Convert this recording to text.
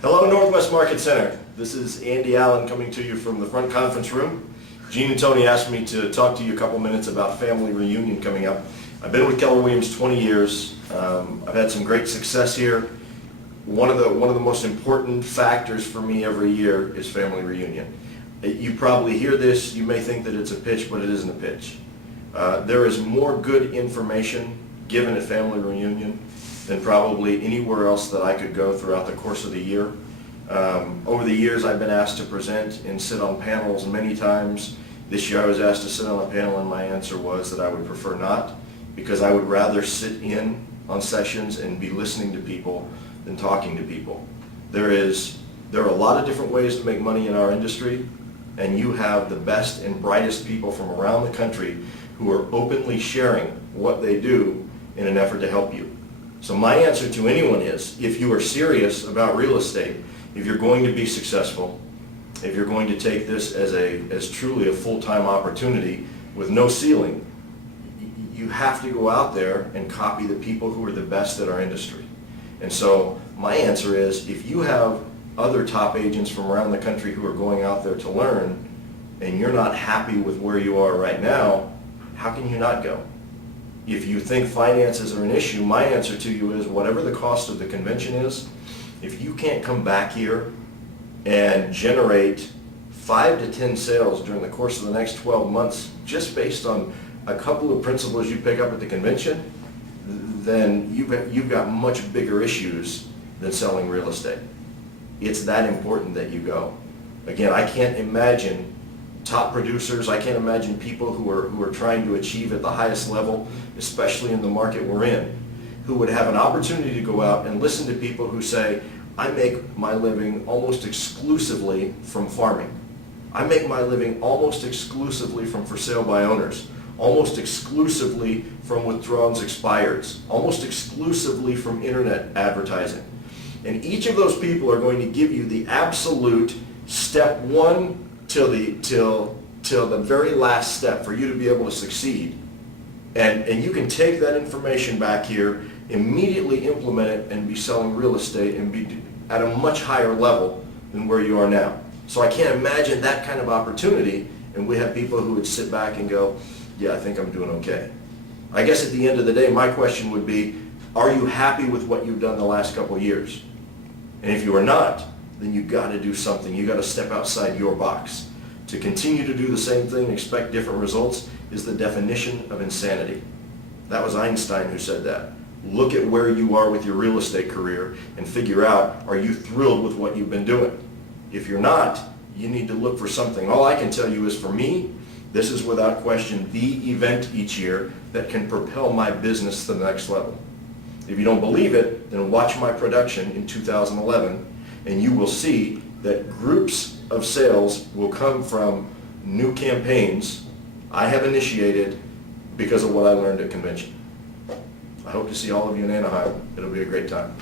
Hello, Northwest Market Center. This is Andy Allen coming to you from the front conference room. Gene and Tony asked me to talk to you a couple minutes about family reunion coming up. I've been with Keller Williams 20 years. I've had some great success here. One of the most important factors for me every year is family reunion. You probably hear this, you may think that it's a pitch, but it isn't a pitch. There is more good information given at family reunion than probably anywhere else that I could go throughout the course of the year. Over the years, I've been asked to present and sit on panels many times. This year I was asked to sit on a panel and my answer was that I would prefer not, because I would rather sit in on sessions and be listening to people than talking to people. There are a lot of different ways to make money in our industry, and you have the best and brightest people from around the country who are openly sharing what they do in an effort to help you. So my answer to anyone is, if you are serious about real estate, if you're going to be successful, if you're going to take this as truly a full-time opportunity with no ceiling, you have to go out there and copy the people who are the best at our industry. And so my answer is, if you have other top agents from around the country who are going out there to learn, and you're not happy with where you are right now, how can you not go? If you think finances are an issue, my answer to you is, whatever the cost of the convention is, if you can't come back here and generate 5 to 10 sales during the course of the next 12 months, just based on a couple of principles you pick up at the convention, then you've got much bigger issues than selling real estate. It's that important that you go. Again, I can't imagine top producers, I can't imagine people who are trying to achieve at the highest level, especially in the market we're in, who would have an opportunity to go out and listen to people who say, I make my living almost exclusively from farming. I make my living almost exclusively from for sale by owners, almost exclusively from withdrawals expireds, almost exclusively from internet advertising. And each of those people are going to give you the absolute step one till the very last step for you to be able to succeed. And you can take that information back here, immediately implement it, and be selling real estate and be at a much higher level than where you are now. So I can't imagine that kind of opportunity, and we have people who would sit back and go, yeah, I think I'm doing okay. I guess at the end of the day, my question would be, are you happy with what you've done the last couple of years? And if you are not, then you've got to do something. You've got to step outside your box. To continue to do the same thing and expect different results is the definition of insanity. That was Einstein who said that. Look at where you are with your real estate career and figure out, are you thrilled with what you've been doing? If you're not, you need to look for something. All I can tell you is, for me, this is without question the event each year that can propel my business to the next level. If you don't believe it, then watch my production in 2011, and you will see that groups of sales will come from new campaigns I have initiated because of what I learned at convention. I hope to see all of you in Anaheim. It'll be a great time.